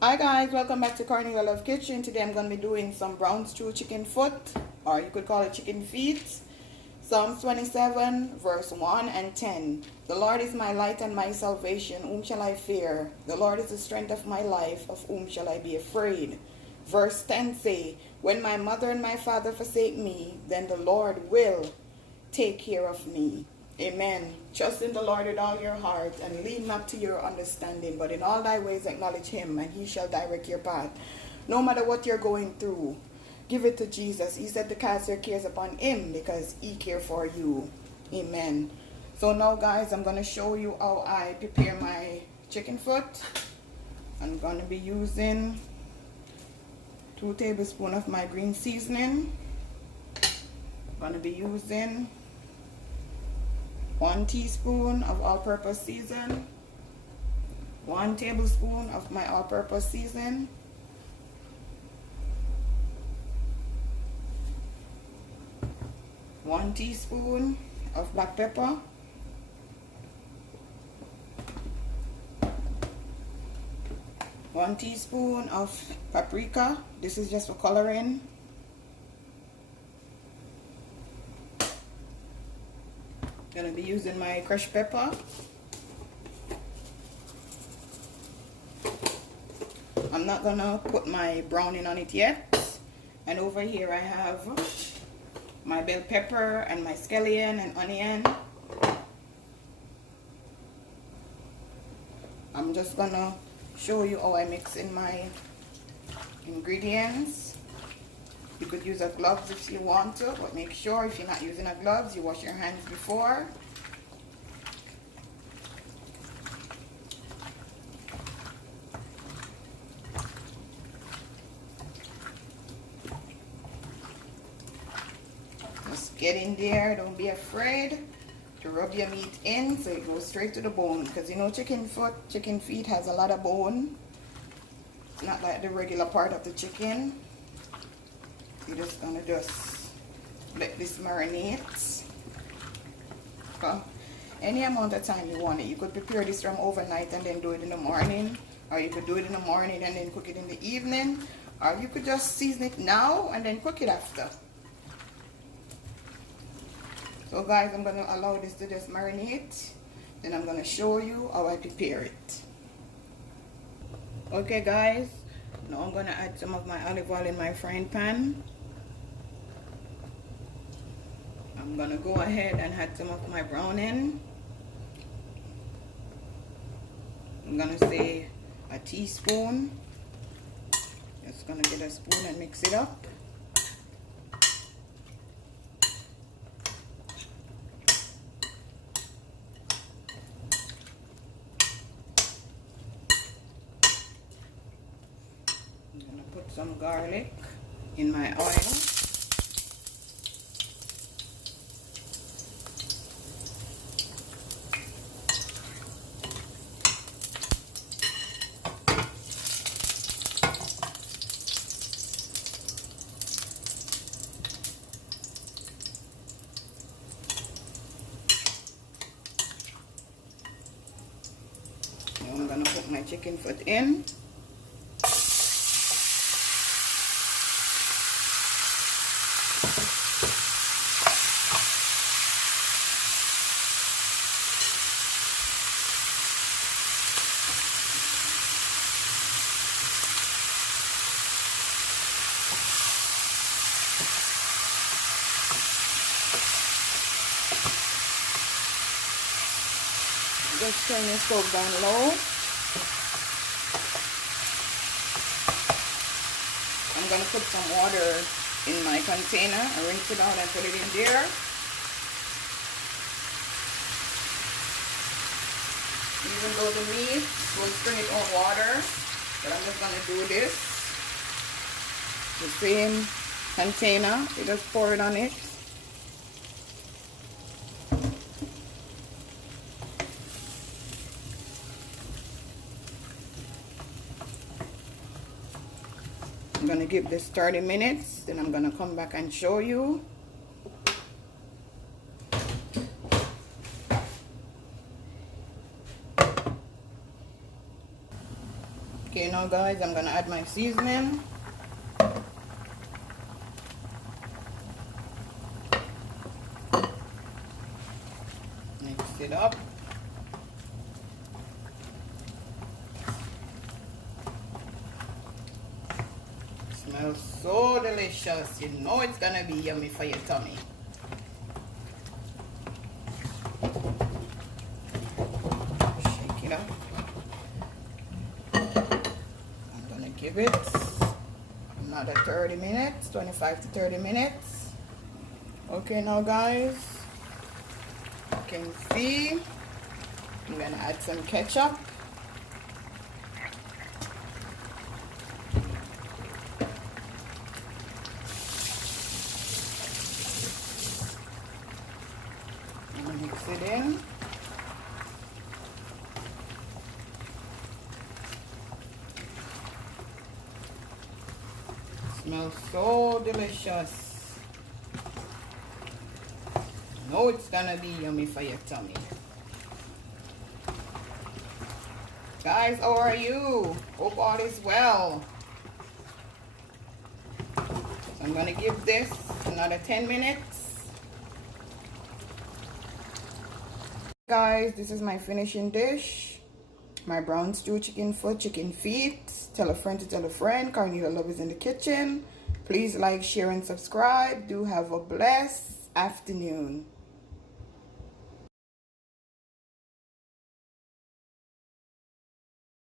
Hi guys, welcome back to Cornelia Kitchen. Today I'm going to be doing some brown stew chicken foot, or you could call it chicken feet. Psalms 27 verse 1 and 10. The Lord is my light and my salvation, whom shall I fear? The Lord is the strength of my life, of whom shall I be afraid? Verse 10 say, when my mother and my father forsake me, then the Lord will take care of me. Amen. Trust in the Lord with all your heart, and lean not to your understanding, but in all thy ways acknowledge him, and he shall direct your path. No matter what you're going through, give it to Jesus. He said to cast your cares upon him because he cares for you. Amen. So now guys, I'm going to show you how I prepare my chicken foot. I'm going to be using 2 tablespoons of my green seasoning. I'm going to be using 1 teaspoon of all-purpose season, 1 tablespoon of my all-purpose season, 1 teaspoon of black pepper, 1 teaspoon of paprika. This is just for coloring. Gonna be using my crushed pepper. I'm not gonna put my browning on it yet. And over here I have my bell pepper and my scallion and onion. I'm just gonna show you how I mix in my ingredients. You could use a gloves if you want to, but make sure if you're not using a gloves, you wash your hands before. Just get in there, don't be afraid to rub your meat in so it goes straight to the bone, because you know chicken feet has a lot of bone. It's not like the regular part of the chicken. You're just gonna let this marinate for any amount of time you want it. You could prepare this from overnight and then do it in the morning, or you could do it in the morning and then cook it in the evening, or you could just season it now and then cook it after. So guys, I'm gonna allow this to just marinate, then I'm gonna show you how I prepare it. Okay guys, now I'm gonna add some of my olive oil in my frying pan. I'm gonna go ahead and add some of my browning. I'm gonna say a teaspoon. Just gonna get a spoon and mix it up. I'm gonna put some garlic in my oil. I'm gonna put my chicken foot in. Just turn your stove down low. I'm going to put some water in my container and rinse it out and put it in there. Even though the meat will spring its own water, but I'm just going to do this. The same container, you just pour it on it. I'm going to give this 30 minutes, then I'm going to come back and show you. Okay, now guys, I'm gonna add my seasoning. Mix it up. Smells so delicious. You know it's gonna be yummy for your tummy. Shake it up. I'm gonna give it another 30 minutes, 25 to 30 minutes. Okay, now guys, you can see I'm gonna add some ketchup. Mix it in. Smells so delicious. Know it's gonna be yummy for your tummy. Guys, how are you? Hope all is well. So I'm gonna give this another 10 minutes. Guys, this is my finishing dish. My brown stew chicken foot, chicken feet. Tell a friend to tell a friend. Cornelia Love is in the kitchen. Please like, share, and subscribe. Do have a blessed afternoon.